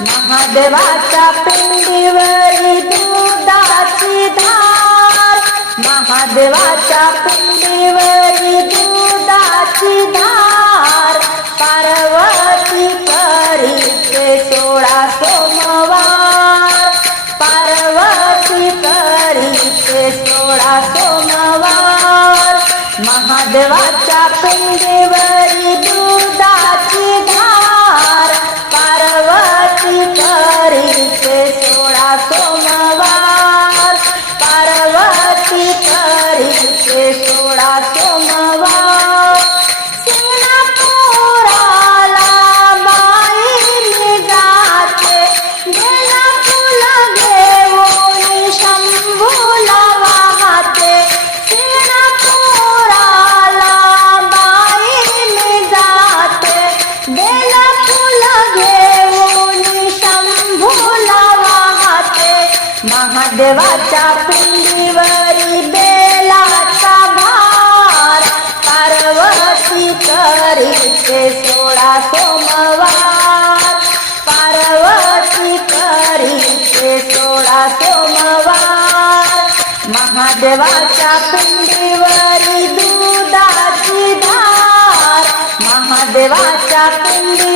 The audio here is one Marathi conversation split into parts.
महादेवाच्या पिंडीवरी दुधाची धार महादेवाच्या पिंडीवरी दुधाची धार. पार्वती करीते सोळा सोमवार. पार्वती करीते सोळा सोमवार. महादेवाच्या पिंडीवरी दूध महादेवाच्या पिंडीवरी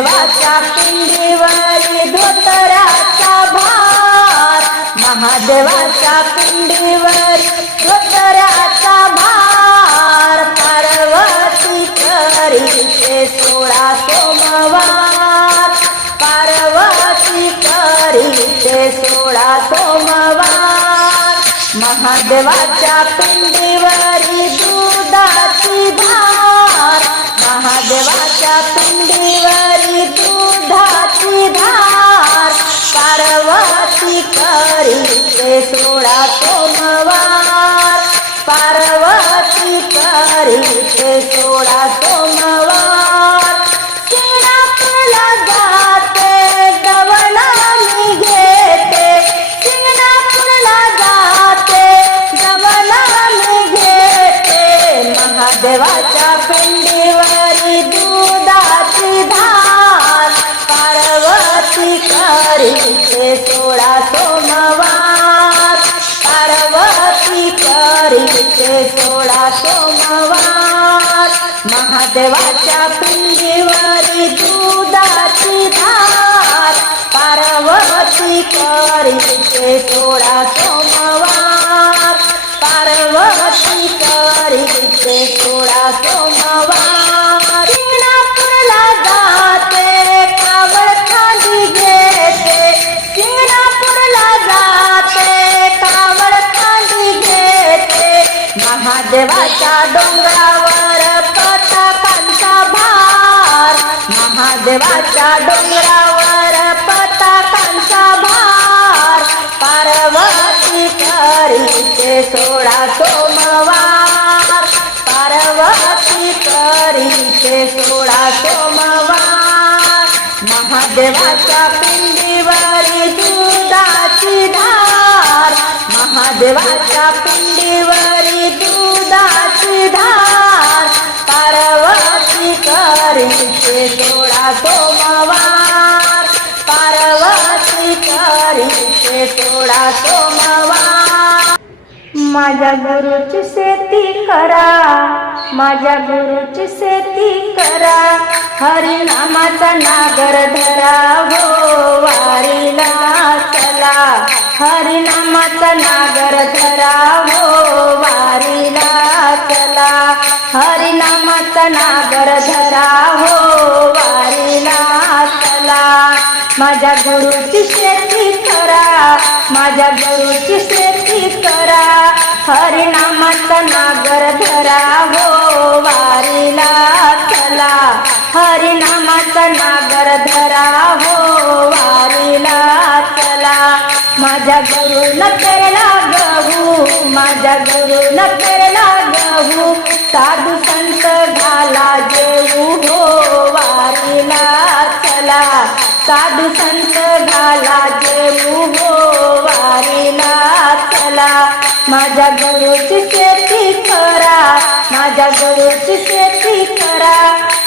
महादेवाच्या पिंडीवर धोतराचा भार. महादेवाच्या पिंडीवर धोतराचा भार. पार्वती करीते सोळा सोमवार. पार्वती करीते सोळा सोमवार. महादेवाच्या पिंडीवर दुधाची भार. महादेवाच्या पिंडीवरी दुधाची धार पार्वती करीते सोळा सोमवार. पार्वती करीते सोळा सोमवार. सिंगणापूरला जाते गवळा मी घेते. सिंगणापूरला जाते गवळा मी घेते. महादेवाच्या पिंडी इथे सोळा सोमवार. पार्वती करीते सोळा सोमवार. महादेवाच्या पिंडीवरी दुधाची धार. पार्वती करीते सोळा सोमवार. महादेवाच्या डोंगरावर पताकांचा भार. महादेवाच्या डोंगरावर पताकांचा भार. पार्वती करीते सोळा सोमवार. पार्वती करीते सोळा सोमवार. महादेवाच्या पिंडीवरी दुधाची धार. महादेवाच्या पिंडीवरी दुधाची धार पार्वती करीचे सोळा सोमवार. पार्वती करीचे सोळा सोमवार. माझ्या गुरुची शेती करा माझ्या गुरुची शेती करा. हरिनामाचा नागर धरा हो वारीला चला. हरिनामाचा नागर धरा हो हरिनामाचा नागर धरा हो वारीला चला माझ्या गुरुची शेती करा माझ्या गुरुची शेती करा. हरिनामाचा नागर धरा हो वारीला चला हरिनामाचा नागर धरा हो वारीला चला माझ्या गुरुन पेरला गहू माझ्या गुरुन पेरला प्रभू साधू संत झाला जेऊ हो वारीला चला. साधू संत झाला जेऊ हो वारीला चला. माझ्या गुरुची शेती करा माझ्या गुरुची शेती करा.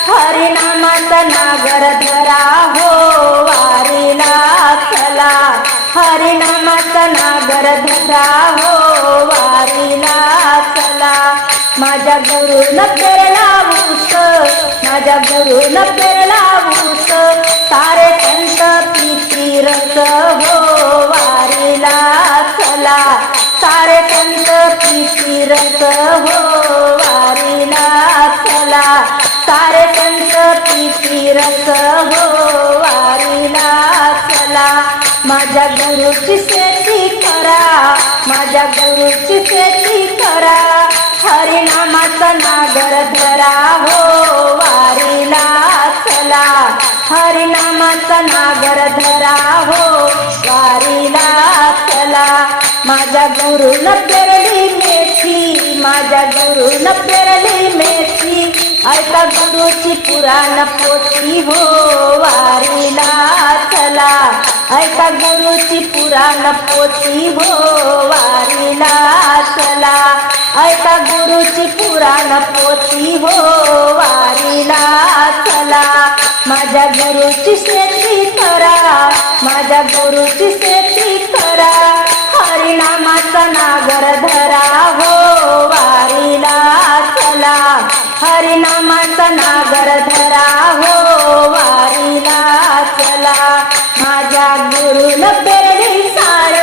हरिनामाचा नागर धरा हो वारीला चला. हरिनामाचा नागर धरा हो माझ्या गुरुन पेरला ऊस माझ्या गुरुन पेरला ऊस सारे संत पिती रस हो वारीला चला. सारे संत पिती रस हो वारीला चला. सारे संत पिती रस हो वारीला चला. माझ्या गुरुची शेती करा. माझ्या गुरुची शेती करा. हरिनामाचा नागर धरा हो वारीला चला. हरिनामाचा नागर धरा हो वारीला चला. माझ्या गुरुन पेरली मेथी माझ्या गुरुन पेरली मेथी. ऐका गुरुची पुराण पोथी हो वारीला चला ऐका गुरुची पुराण पोथी हो वारीला चला ऐका गुरुची पुराण पोथी हो वारीला चला माझ्या गुरुची शेती करा माझ्या गुरुची शेती करा. हरिणामाचा नागर धरा सनागर नागर धरा हो वारीला चला. माझ्या गुरुन पेरली साळ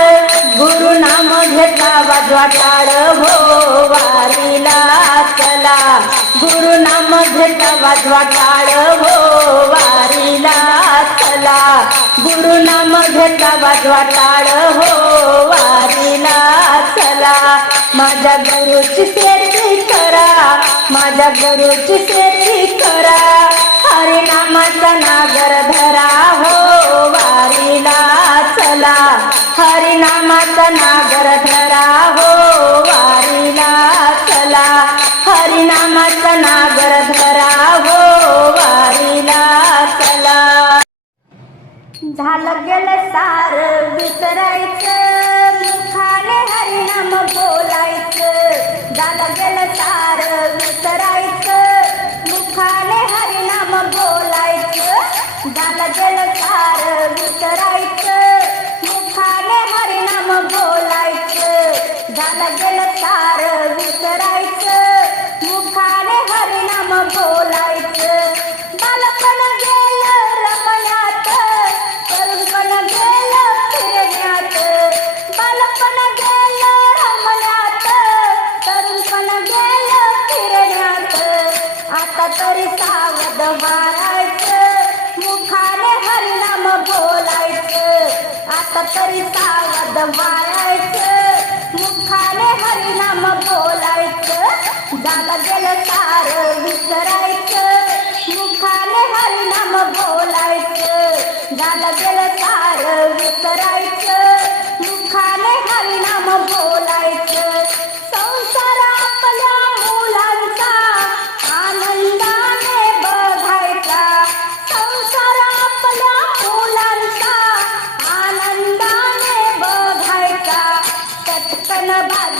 गुरु नाम घेता वाजवा टाळ हो वारीला चला. गुरु नाम घेता वाजवा टाळ हो वारीला चला. गुरु नाम घेता वाजवा टाळ हो वारीला चला. माझ्या गुरुची शेती करा माझ्या गुरुची शेती झालं गेलं सार विसरायचं. मुखाने हरिनाम बोलायचं. झालं गेलं सार विसरायचं. मुखाने हरिनाम बोलायचं. बालपण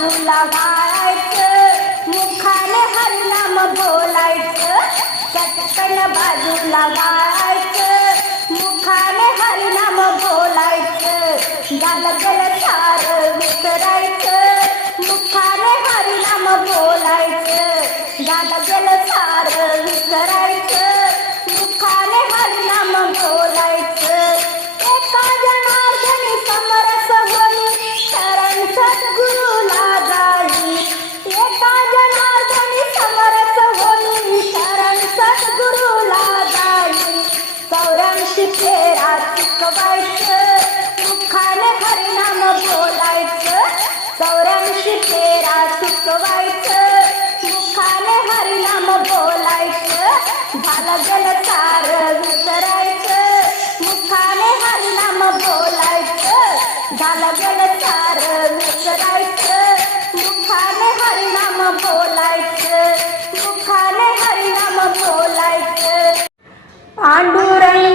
बाजूला वाळायचं मुखाने हल्ला मग बोलायचं. चटकन बाजूला वाळायचं दाखवायचं दुःखाने हरिनाम बोलायचं. चौऱ्याऐंशी तेरा चुकवायचं दुःखाने हरिनाम बोलायचं. झालं जलसार विसरायचं. मुखाने हरिनाम बोलायचं. झालं जलसार विसरायचं. मुखाने हरिनाम बोलायचं. मुखाने हरिनाम बोलायचं. पांडू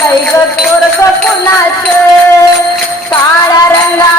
बैग पोरग कुणाच काळा रंगा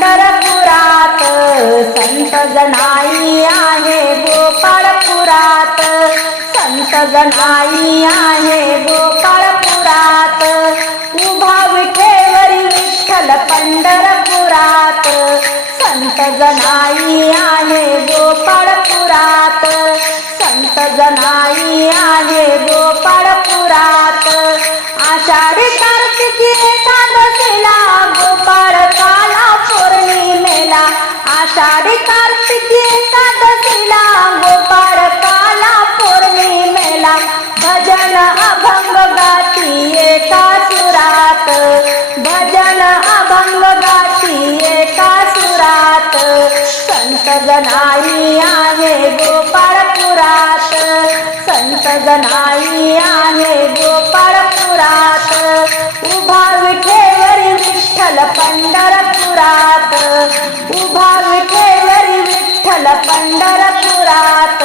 पंढरपुरात. संत जनाई आहे गोपाळपुरात. संत जनाई आहे गोपाळपुरात. उभा विठेवरी विठ्ठल पंढरपुरात. संत जनाई आहे गोपाळपुरात. संत जनाई संत जनाई आहे गोपाळपुरात. संत जनाई आहे गोपाळपुरात. उभा विठेवरी विठ्ठल पंढरपुरात. उभा विठेवरी विठ्ठल पंढरपुरात.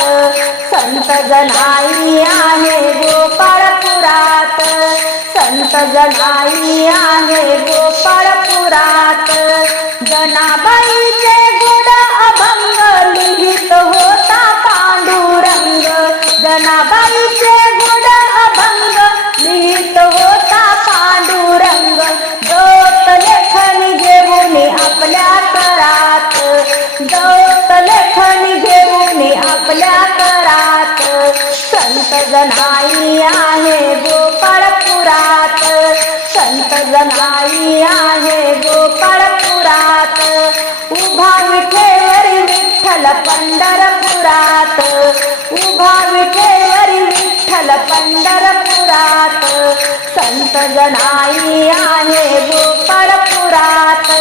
संत जनाई आहे गोपाळपुरात. संत जनाई आहे गोपाळपुरात. जनाबाईचे लिहित होता पांडुरंग जनाबाईचे गुण अभंग. लिहित होता पांडुरंग दोत लेखन घेऊन आपल्या करात दोत लेखन घेऊन आपल्या करात संत जनाई आहे गोपाळपुरात. संत जनाई आहे गोपाळपुरात. उभा विठेवरी विठ्ठल पंढरपुरात. उभा विठेवरी विठ्ठल पंढरपुरात. संत जनाई आहे गोपाळपुरात.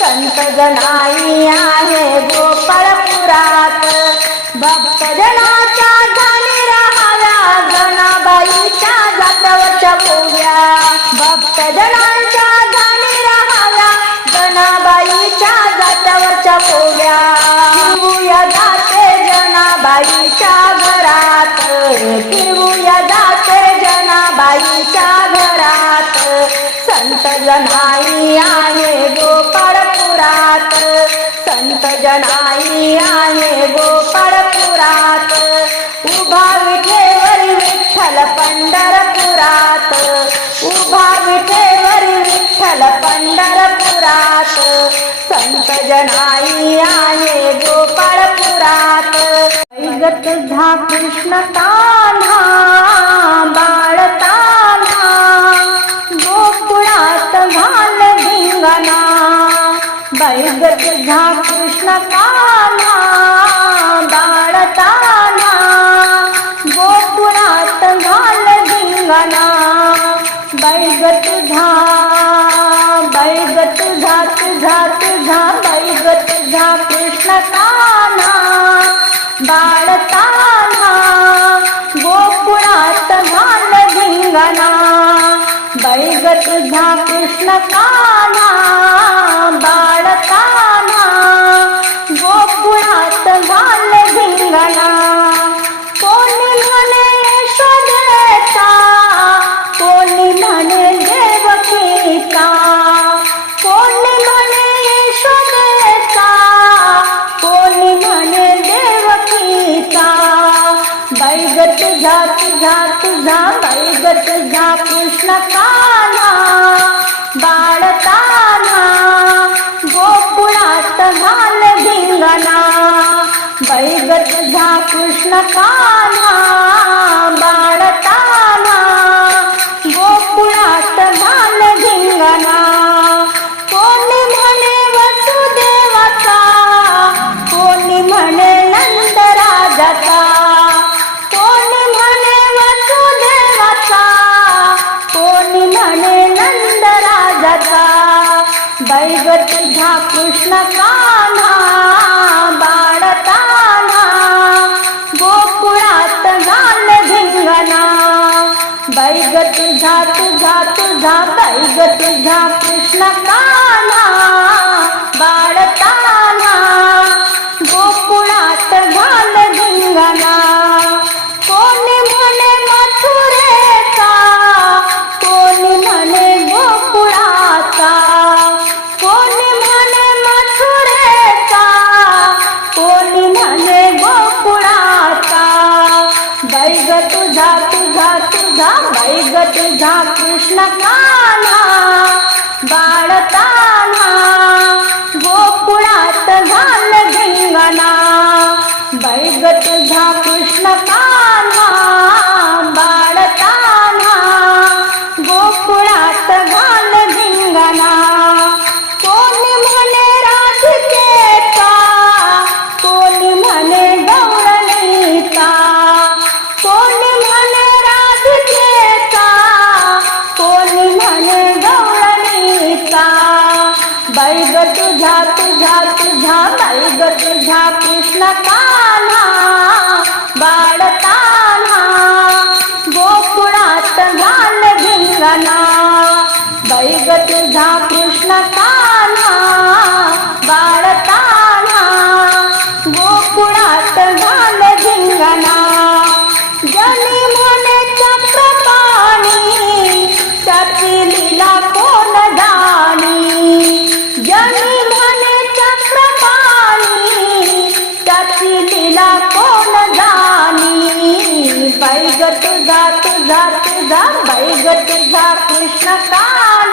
संत जनाई आहे गोपाळपुरात. भक्तजनाच्या जाणी राहाव्या जनाबाईच्या जातवच्या पोव्या भक्त जना घरात फिरूया जाते जनाबाईच्या घरात. संत जनाई आहे गोपाळपुरात. संत जनाई आहे गोपाळपुरात. उभा विठेवरी विठ्ठल पंढरपुरात. उभा विठे विठ्ठल पंढरपुरात. संत जनाई आहे गोपाळपुरात. गत झा कृष्ण तान्हा बाळताना गोकुळात घाल धिंगणा. बैगत झा कृष्ण कान्हा तान्हा. गोकुळात घाल धिंगणा. बैगत झा कृष्ण बाळकाना गोकुळात घाल धिंगणा कोणी म्हणे शोधता कोणी म्हणे देवकीता कोणी म्हणे शोधता कोणी म्हणे देवकीता बैगत तुझा तुझा तुझा बैगत तुझा कृष्ण काना बाळताना गोकुळात घाल भिंगना बैगत झा कृष्ण काना बाळता बैगत कृष्ण कान्हा बाळताना गोकुळात घाल धिंगणा बैग तुझा तुझा तुझा बैग तुझा कृष्ण कान्हा. कृष्ण कान्हा बाळताना गोकुळात घाल धिंगणा कोणी म्हणे राधिकेचा कोणी म्हणे गौरणीचा. कोणी म्हणे राधिकेचा कोणी म्हणे गौरणीचा. बैग तुझा तुझा तुझा बैग तुझा कृष्ण कान्हा बैग तुझा कृष्ण कान्हा बाळताना गोकुळात घाल झिंगना जनी म्हणे चक्रपाणी त्याची लीला कोण जाणी? जनी म्हणे चक्रपाणी त्याची लिला कोण जाणी? बैग तुझा तुझा तुझा बैग तुझा कृष्ण कान्हा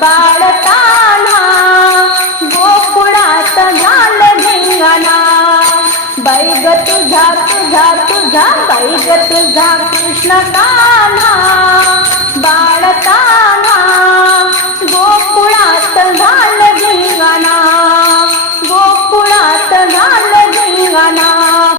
बाळताना गोकुळात घाल धिंगाणा. बैग तुझा तुझा तुझा बैग तुझा कृष्ण काना बाळताना गोकुळात घाल धिंगाणा.